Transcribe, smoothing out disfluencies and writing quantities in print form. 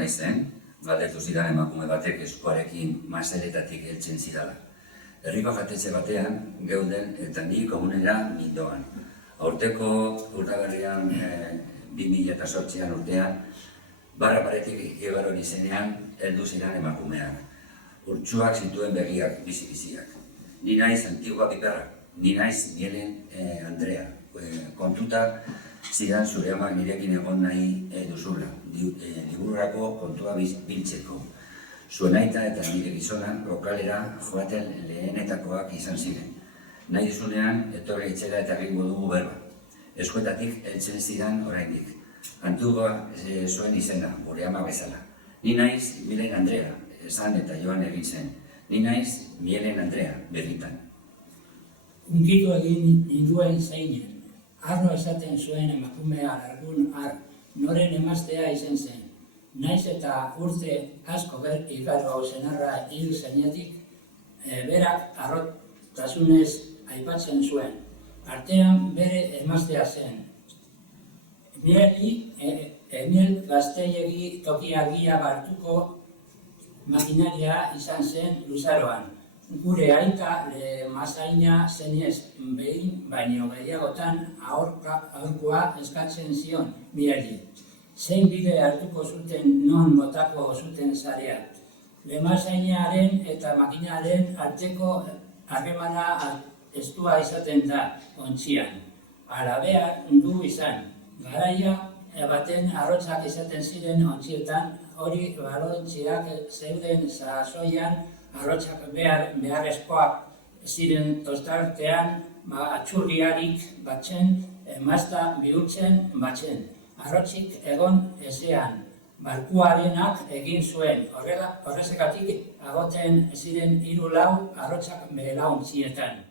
naizen, galdetu zidan emakume batek eskuarekin mazeletatik heltzen zidala. Herriko jatetxe batean geuden eta ni komunera nindoan. Aurteko urdaberrian 2008 urtean, barra paretik igarron izenean heldu zidan emakumeak. Urtsuak zituen begiak bizi-biziak. Ni naiz Antigua Piperra, ni naiz Mielen Andrea. Kontuta zidan zure amak nirekin egon nahi duzula, libururako kontua biltzeko. Zuen aita eta nire gizonan lokalera joaten lehenetakoak izan ziren. Nahi duzunean, etorri etxera eta egingo dugu berba. Eskuetatik heltzen zidan oraindik. Antigua zuen izena, gure ama bezala. Ni naiz Mielen Andrea, esan eta joan egin zen. Ni naiz Mielen Andrea, berritan. Unkitu egin ninduen zeinen. Arno esaten zuen emakumea largun noren emaztea izan zen. Naiz eta urte asko igarro senarra hil zenetik, berak harrotasunez aipatzen zuen. Artean bere emaztea zen. Emil Gaztelegi toki argia bartuko makinaria izan zen luzaroan. Gure aita mazaina zenez behin baino gehiagotan aholkua eskatzen zion Mirari. Zein bide hartuko zuten non botako zuten zarea. Lemazainaren eta makinaren arteko harremana estua izaten da ontzian. Alabea du izan. Garaia baten arrotzak izaten ziren ontzietan, hori balontziak zeuden sasoian arrotzak beharrezkoak ziren tostartean atxurriarik batzen, emazta bihurtzen batzen. Arrotzik egon ezean, barkuarenak egin zuen, horrezagatik agoten ziren 3-4 arrotzak behelauntxietan.